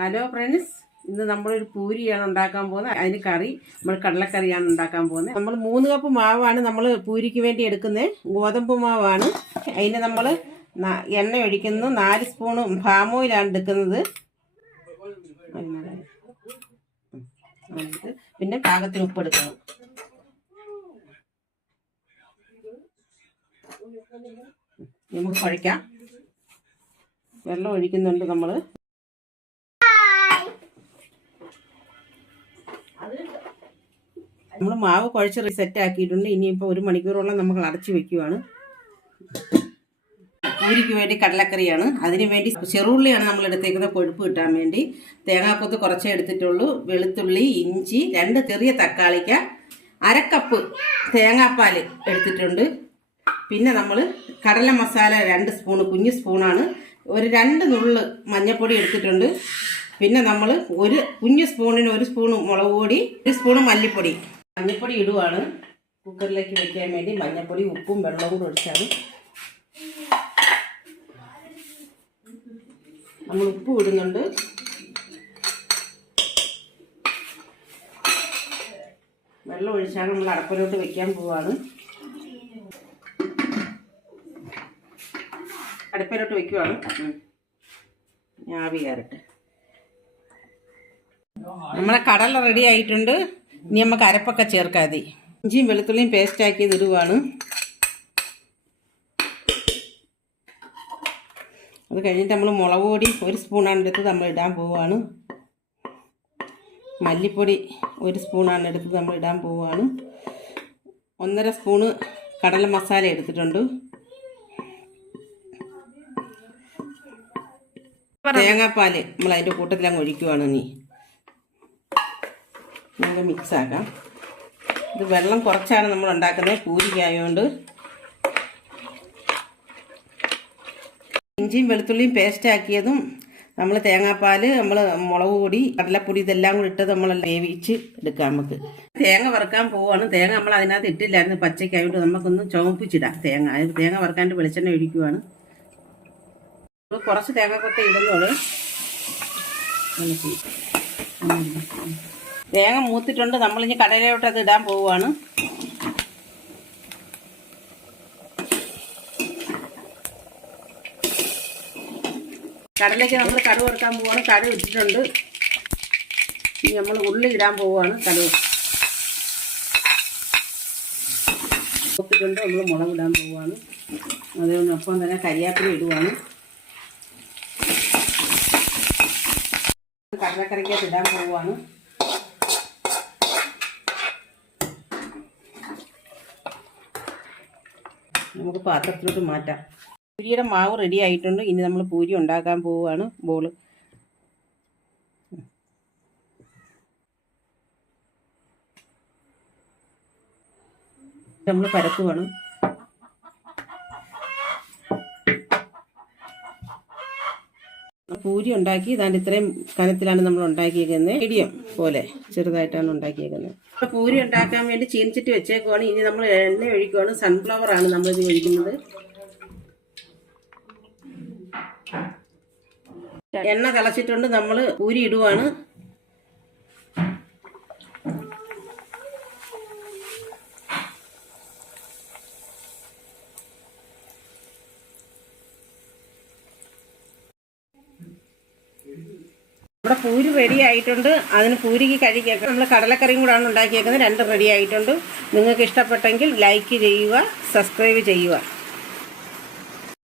Hello friends, ഇന്ന് നമ്മളൊരു പൂരിയാണ് ഉണ്ടാക്കാൻ പോകുന്നത്. അതിന് കറി നമ്മൾ കടലക്കറിയാണ് ഉണ്ടാക്കാൻ പോകുന്നത്. നമ്മൾ 3 കപ്പ് മാവാണ് നമ്മൾ പൂരിക്ക് വേണ്ടി എടുക്കുന്നത്. ഗോതമ്പ് മാവാണ്. അതിന് നമ്മൾ എണ്ണ ഒഴിക്കുന്നു. 4 സ്പൂൺ പാം ഓയിലാണ് എടുക്കുന്നത്. പിന്നെ പാകത്തിന് ഉപ്പ് എടുക്കണം. നമുക്ക് കുഴയ്ക്കാം. വെള്ളം ഒഴിക്കുന്നുണ്ട് നമ്മൾ. മാവ് കുഴച്ച് സെറ്റ് ആക്കിയിട്ടുണ്ട്. ഇനിയിപ്പോൾ 1 മണിക്കൂറോളം നമ്മൾ അടച്ചു വെക്കുവാണ്. പൂരിക്ക് വേണ്ടി കടലക്കറിയാണ്. അതിന് വേണ്ടി ചെറുള്ളിയാണ് നമ്മൾ എടുത്തേക്കുന്നത്, കൊഴുപ്പ് കിട്ടാൻ വേണ്ടി. തേങ്ങാക്കൊത്ത് കുറച്ചേ എടുത്തിട്ടുള്ളൂ. വെളുത്തുള്ളി, ഇഞ്ചി, 2 ചെറിയ തക്കാളിക്ക, 1/2 കപ്പ് തേങ്ങാപ്പാൽ എടുത്തിട്ടുണ്ട്. പിന്നെ നമ്മൾ കടല മസാല 2 സ്പൂൺ, കുഞ്ഞു സ്പൂണാണ്. ഒരു 2 നുള്ള് മഞ്ഞൾപ്പൊടി എടുത്തിട്ടുണ്ട്. പിന്നെ നമ്മൾ ഒരു കുഞ്ഞു സ്പൂണിന് 1 സ്പൂൺ മുളക് പൊടി, 1 സ്പൂൺ മല്ലിപ്പൊടി. മഞ്ഞൾപ്പൊടി ഇടുവാണ് കുക്കറിലേക്ക് വെക്കാൻ വേണ്ടി. മഞ്ഞൾപ്പൊടി, ഉപ്പും വെള്ളവും കൂടെ ഒഴിച്ചാണ് നമ്മൾ ഉപ്പ് ഇടുന്നുണ്ട്. വെള്ളം ഒഴിച്ചാണ് നമ്മൾ അടപ്പിലോട്ട് വെക്കാൻ പോവാണ്. അടുപ്പിലോട്ട് വെക്കുവാണ്. ആവി കയറട്ടെ. നമ്മളെ കടല റെഡി ആയിട്ടുണ്ട്. ഇനി നമുക്ക് അരപ്പൊക്കെ ചേർക്കാതെ ഇഞ്ചിയും വെളുത്തുള്ളിയും പേസ്റ്റ് ആക്കിയത് ഇടുവാണ്. അത് കഴിഞ്ഞിട്ട് നമ്മൾ മുളക് പൊടി 1 സ്പൂണാണ് എടുത്ത് നമ്മൾ ഇടാൻ പോവുകയാണ്. മല്ലിപ്പൊടി 1 സ്പൂണാണ് എടുത്ത് നമ്മൾ ഇടാൻ പോവുകയാണ്. 1.5 സ്പൂണ് കടല മസാല എടുത്തിട്ടുണ്ട്. തേങ്ങാപ്പാൽ നമ്മൾ അതിൻ്റെ കൂട്ടത്തിൽ അങ്ങ് ഒഴിക്കുവാണ്. ഇനി നമുക്ക് മിക്സ് ആക്കാം. ഇത് വെള്ളം കുറച്ചാണ് നമ്മൾ ഉണ്ടാക്കുന്നത്, പൂരിക്കായതുകൊണ്ട്. ഇഞ്ചിയും വെളുത്തുള്ളിയും പേസ്റ്റ് ആക്കിയതും നമ്മൾ തേങ്ങാപ്പാൽ, നമ്മൾ മുളക് പൊടി, കടലപ്പൊടി ഇതെല്ലാം കൂടി ഇട്ട് നമ്മൾ വേവിച്ച് എടുക്കാം. നമുക്ക് തേങ്ങ വറുക്കാൻ പോവുകയാണ്. തേങ്ങ നമ്മൾ അതിനകത്ത് ഇട്ടില്ലായിരുന്നു, പച്ചക്കായതുകൊണ്ട് നമുക്കൊന്ന് ചുവപ്പിച്ചിടാം. തേങ്ങ വറുക്കാണ്ട് വെളിച്ചെണ്ണ ഒഴിക്കുവാണ്. കുറച്ച് തേങ്ങാക്കൊക്കെ ഇടുന്നോളൂ. തേങ്ങ മൂത്തിട്ടുണ്ട്. നമ്മളിനി കടലയിലോട്ട് അത് ഇടാൻ പോവുകയാണ്. കടലയ്ക്ക് നമ്മൾ കടുക് വറുക്കാൻ പോവുകയാണ്. കടുക് ഇട്ടിട്ടുണ്ട്. ഇനി നമ്മൾ ഉള്ളി ഇടാൻ പോവുകയാണ്. കടുക് മൂത്തിട്ടുണ്ട്. നമ്മൾ മുളക് ഇടാൻ പോവുകയാണ്. അതിനൊപ്പം തന്നെ കരിയാപ്പില ഇടുവാണ്. കടലക്കറിക്കകത്ത് ഇടാൻ പോവുകയാണ്. നമുക്ക് പാത്രത്തിലോട്ട് മാറ്റാം. പൂരിയുടെ മാവ് റെഡി ആയിട്ടുണ്ട്. ഇനി നമ്മൾ പൂരി ഉണ്ടാക്കാൻ പോവുകയാണ്. ബോള് നമ്മൾ പരത്തുവാണ്. പൂരി ഉണ്ടാക്കി ഇതാണ്ട് ഇത്രയും കനത്തിലാണ് നമ്മൾ ഉണ്ടാക്കിയേക്കുന്നത്. മീഡിയം പോലെ ചെറുതായിട്ടാണ് ഉണ്ടാക്കിയേക്കുന്നത്. പൂരി ഉണ്ടാക്കാൻ വേണ്ടി ചീനിച്ചിട്ട് വെച്ചേക്കുവാണ്. ഇനി നമ്മൾ എണ്ണ ഒഴിക്കുവാണ്. സൺഫ്ലവർ ആണ് നമ്മളിത് ഒഴിക്കുന്നത്. എണ്ണ തിളച്ചിട്ടുണ്ട്. നമ്മൾ പൂരി ഇടുവാണ്. നമ്മുടെ പൂരി റെഡി ആയിട്ടുണ്ട്. അതിന് പൂരിക്ക് കഴിക്കാൻ നമ്മൾ കടലക്കറിയും കൂടാണ് ഉണ്ടാക്കിയേക്കുന്നത്. 2 റെഡി ആയിട്ടുണ്ട്. നിങ്ങൾക്ക് ഇഷ്ടപ്പെട്ടെങ്കിൽ ലൈക്ക് ചെയ്യുക, സബ്സ്ക്രൈബ് ചെയ്യുക.